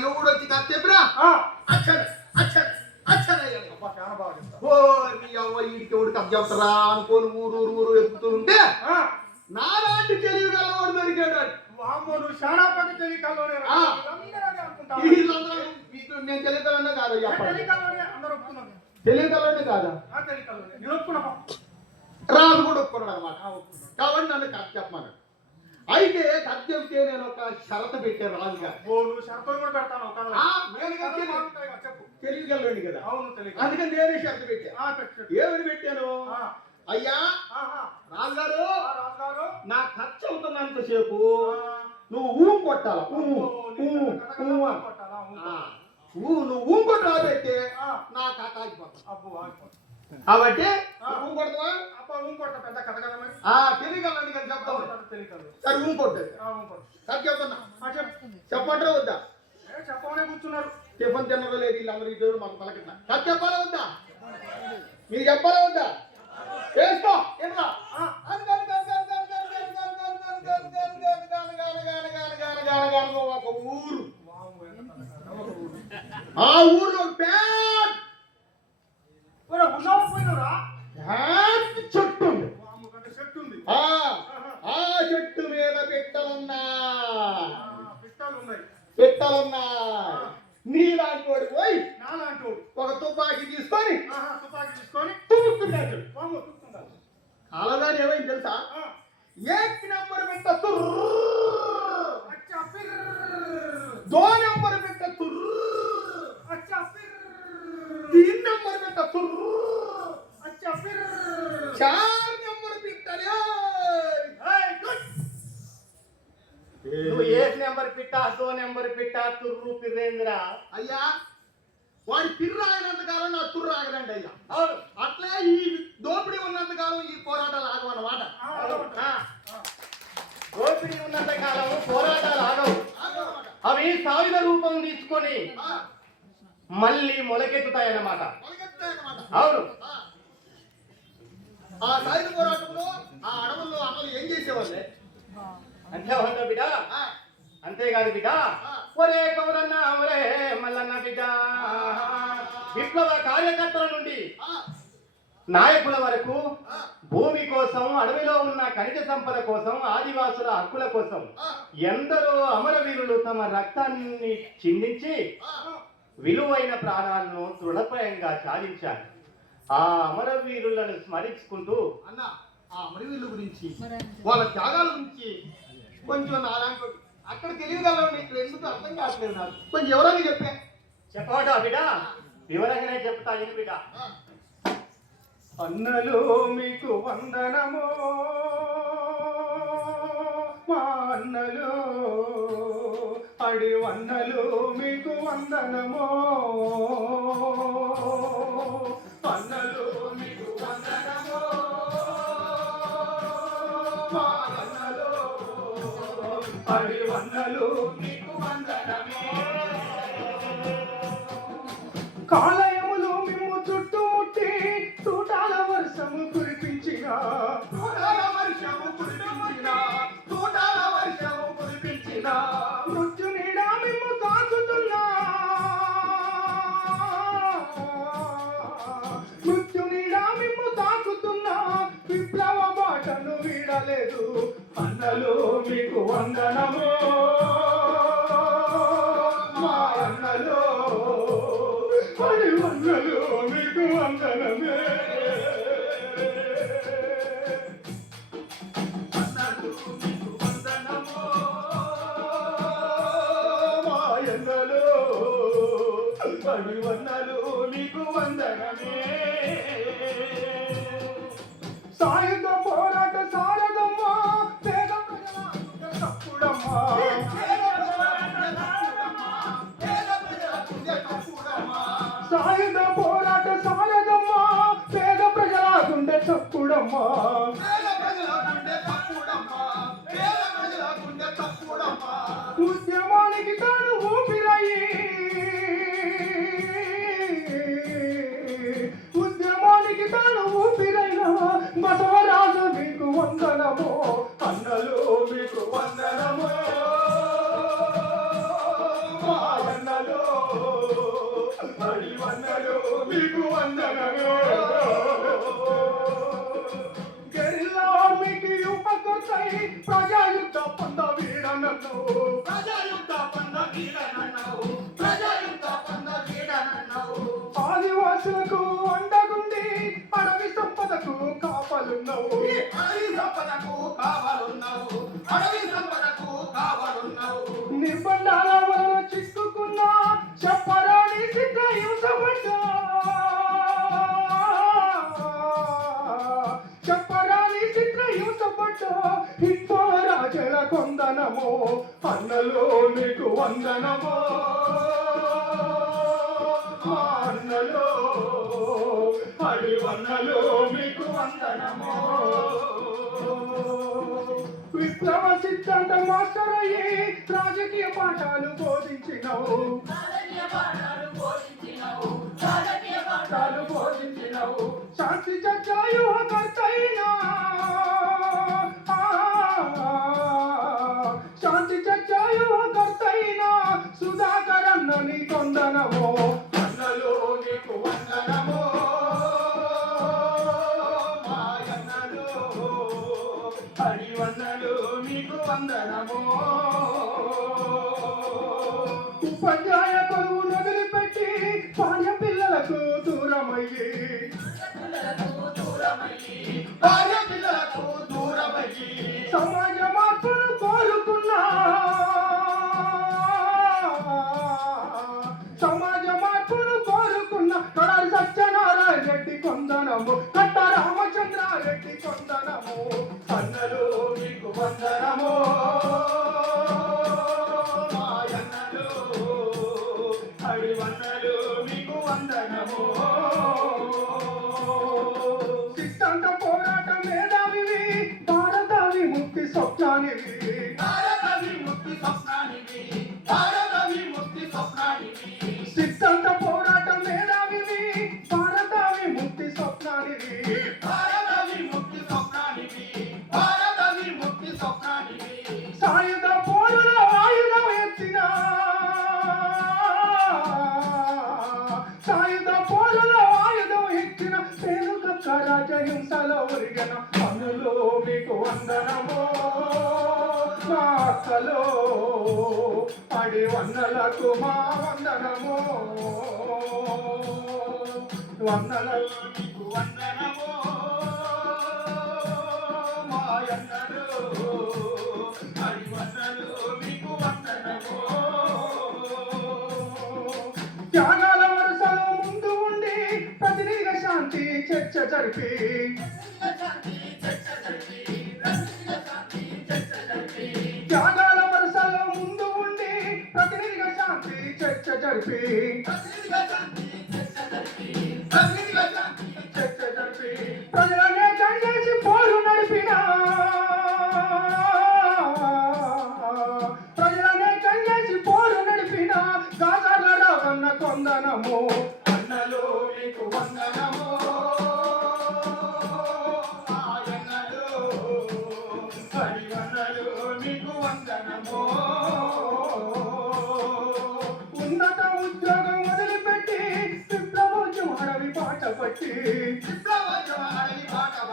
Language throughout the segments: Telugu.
ఎవడు వచ్చి కథ చెప్పినా అచ్చర అచ్చర అచ్చర ఓ మీ అవ్వ ఇంటికి ఎవడు కథ చెప్తారా అనుకోని ఊరు ఊరు ఊరు ఎక్కుతూ ఉంటే నాలాంటి తెలివి కలవాడు దొరికాడు వామోడు చాలా పెద్ద తెలివి కలవాడు నేను తెలియకలనే కాదు తెలియకలనే కాదా? రాదు కూడా ఒప్పుకున్నాడు అనమాట కాబట్టి నన్ను కరెక్ట్ చెప్పమన్నాడు. అయితే కత్యంతే నేను ఒక షరత పెట్టాను రాజుగా. ఓ నువ్వు కూడా పెడతాను చెప్పు. కదా. అవును తెలియదు. అందుకని నేనే షరత పెట్టాను ఏమని పెట్టాను? అయ్యా రాజుగారు నా ఖర్చు అవుతున్నంతసేపు నువ్వు ఊం కొట్టాల? నువ్వు ఊం కొట్టాలంటే నా కథ అయిపోతుంది కాబట్టి ఊం కొడతావా? ఊం కొడతా పెద్ద కథ కదా సార్ ఊంపడుతుంది సార్ చెప్తున్నా చెప్పంటారా వద్దా చెప్పమనే కూర్చున్నారు టిఫిన్ తినరు లేదు వీళ్ళందరూ ఇటు మాకు పలకట్లా సార్ చెప్పాలా వద్దా మీరు చెప్పాలా వద్దా వేసుకో ఎట్లా ఒక ఊరు ఆ ఊర్లో పేరు పోయినరా పొలాలున్నా నీలాంటి వాడు పోయి నాలాంటి ఒక తుపాకీ తీసుకొని తుపాకీ తీసుకొని తుమ్ముతున్నాడు కాలదాని ఏమైంది తెలుసా? ఏక్ నెంబర్ పెట్ట దో నెంబర్ పెట్ట తీన్ నెంబర్ పెట్ట చార్ నంబర్ పెట్టాలి నువ్వు ఏక్ నెంబర్ పెట్టా దో నెంబర్ తుర్రు పిర్రేంద్ర అయ్యా వాడి పిర్రు ఆగినంత కాలం నా తుర్రు ఆగదండి అయ్యా. అవును. అట్లే ఈ దోపిడీ ఉన్నంత కాలం ఈ పోరాటాలు ఆగమన్నమాట ఆ, అదొకటి. ఆ, దోపిడీ ఉన్నంత కాలం పోరాటాలు ఆగవు. అవి సాయుధ రూపం తీసుకొని మళ్ళీ మొలకెత్తుతాయన్నమాట. అవును. ఆ. సాయుధ పోరాటంలో ఆ అడవుల్లో అమలు ఏం చేసేవాళ్ళే? ఉందా బిడ్డ? అంతేకాదు బిడ్డ. ఒరే కౌరన్న ఒరే మల్లన్న బిడ్డ. విప్లవ కార్యకర్తల నుండి నాయకుల వరకు భూమి కోసం అడవిలో ఉన్న ఖనిజ సంపద కోసం ఆదివాసుల హక్కుల కోసం ఎందరో అమరవీరులు తమ రక్తాన్ని చిందించి. విలువైన ప్రాణాలను దృఢప్రాయంగా సాధించారు. ఆ అమరవీరులను స్మరించుకుంటూ అన్న ఆ అమరవీరుల గురించి వాళ్ళ త్యాగాల గురించి కొంచెం నాలాంటి అక్కడ తెలియగలవు నీకు ఎందుకు అర్థం కావట్లేదు నాకు. కొంచెం ఎవరైనా చెప్పే. చెప్పవటా బిడ్డ? వివరంగానే చెప్తా ఇను బిడ్డ. ఆ, అన్నలు మీకు వందనము. మా అన్నలు అడి వన్నలు మీకు వందనము. అన్నలు కనువన్నలు నీకు వందనమే. సాయుధ పోరాట సారదమ్మా పేద ప్రజల తప్పుడమ్మా. సాయుధ పోరాట సారదమ్మా పేద ప్రజల గుండె తప్పుడమ్మా. ప్రజాయుద్ధ పంద వీడనను ప్రజాయుద్ధ పంద వీడనను ప్రజాయుద్ధ నిబంధన చిక్కుకున్నా చెప్పరాని సిద్ధ కొందనము అన్నలో మీకు వందనమో. అన్నలో అడివన్నలో మీకు వందనమో. విప్లవ సిద్ధాంత మాస్టర్ అయ్యి రాజకీయ పాఠాలు బోధించినవు. పాఠాలు బోధించినవు. శాంతి చర్చాయుహకర్తైనా ఉపాధ్యాయ కొలువు నదిలిపెట్టి పాఠ్య పిల్లలకు దూరమయ్యి. భార్య పిల్లలకు దూరమయ్యి. సమాజ మార్పును కోరుకున్నా. సమాజ మార్పును కోరుకున్నా. కడారి సత్యనారాయణ రెడ్డి కొందనము కట్ట రామచంద్ర రెడ్డి కొందనము. అన్నలు మీకు వందనము. అక్కలో అడి వందలకు మా వందనమో. వందలకు మీకు వందనము. మాయన్నలు వందనము. త్యాగాల వరుసలో ముందు ఉండి ప్రతినిధిగా శాంతి చర్చ జరిపి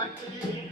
back to you.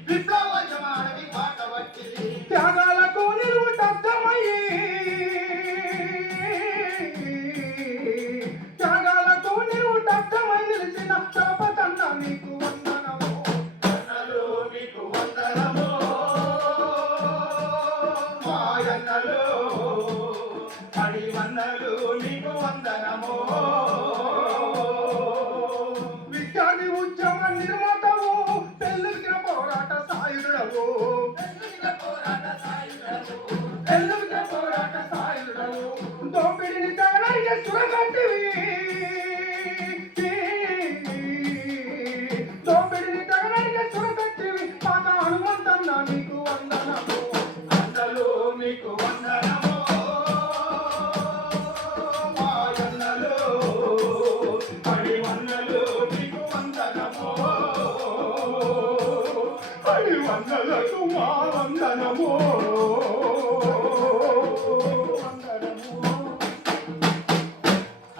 మంగళకు మా వందనము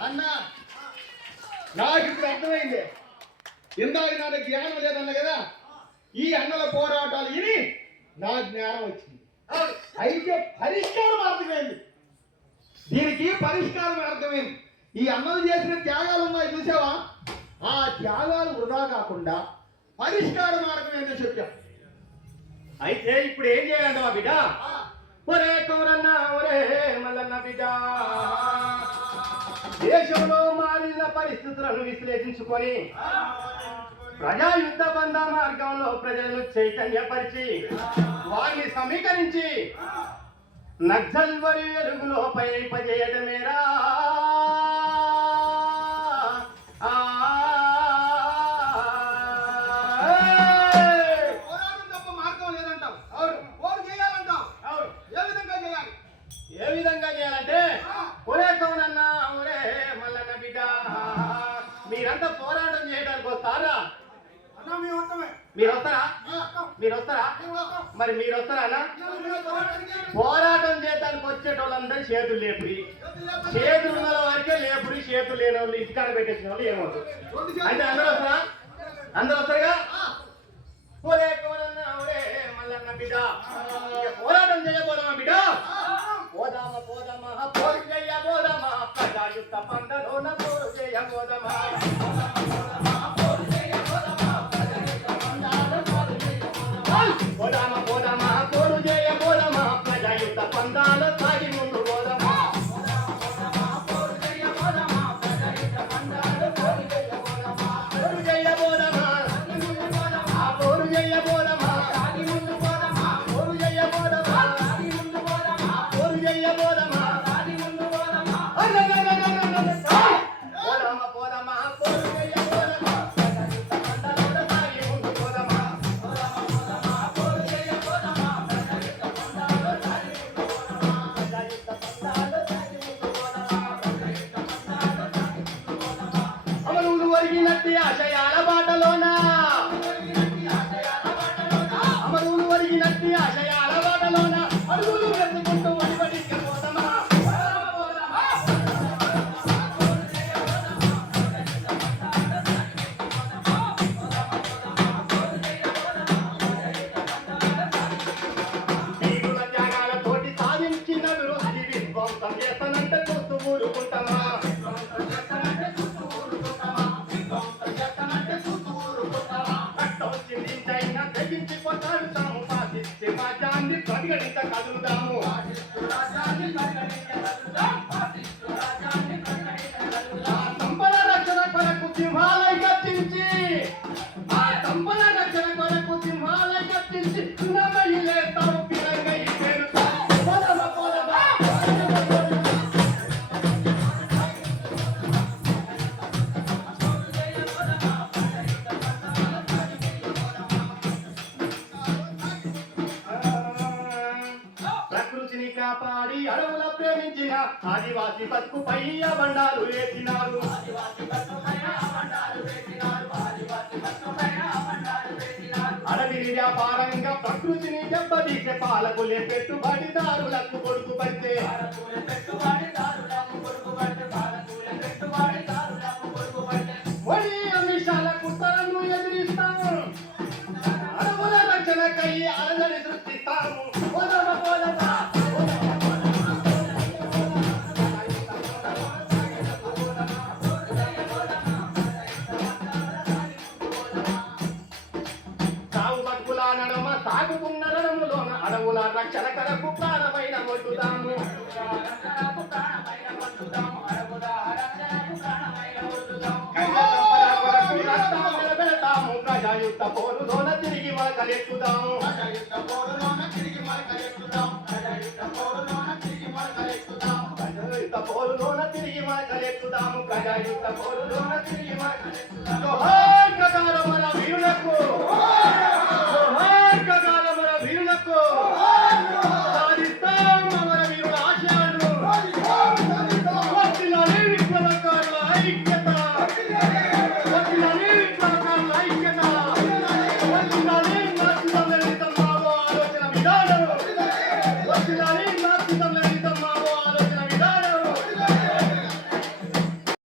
అన్న నాకు ఇప్పుడు అర్థమైంది. ఇందాక నాకు జ్ఞానం లేదన్న కదా ఈ అన్నల పోరాటాలు విని నా జ్ఞానం వచ్చింది. అయితే పరిష్కారం అర్థమైంది. దీనికి పరిష్కారం అర్థమైంది. ఈ అన్నలు చేసిన త్యాగాలు ఉన్నాయి చూసావా? ఆ త్యాగాలు వృధా కాకుండా పరిష్కార మార్గం ఏంటో చెప్పాం. అయితే ఇప్పుడు ఏం చేయాలి మా బిడ్డ ఒరే కౌరన్న ఒరే మల్లన్న బిడ్డ. దేశంలో మారిన పరిస్థితులను విశ్లేషించుకొని ప్రజా యుద్ధ బంధ మార్గంలో ప్రజలను చైతన్యపరిచి వారిని సమీకరించి నక్సల్ వరి వెలుగులో పయనింపజేయటమేరా? చేతులు లేని వాళ్ళు ఇష్టాన్ని పెట్టేసిన వాళ్ళు ఏమవుతుంది అయితే అందరూ వస్తారా? అందరూ వస్తారుగా? పోలే కోరన్న మల్లన్న బిడ్డ. పోరాటం చేయబోదమ్మా బిడ్డ? పట్టాలు వేసినారు. అడవిని వ్యాపారంగా ప్రకృతిని దెబ్బతీసే పాలకులే పెట్టుబడిదారులకు కొడుకు పట్టే పెట్టుబడిదారుల చరకర కుప్పారమైన వద్దుదాము ప్రజాయుద్ధ పోరులోన తిరిగి మరకలెక్కుదాము ప్రజాయుద్ధ పోరులోన తిరిగి మరకలెక్కుదాం ప్రజాయుద్ధ పోరులోన తిరిగి మరకలెక్కుదాం ప్రజాయుద్ధ పోరులోన తిరిగి మరకలెక్కుదాము ప్రజాయుద్ధ పోరులోన తిరిగి మరకలెక్కుదాము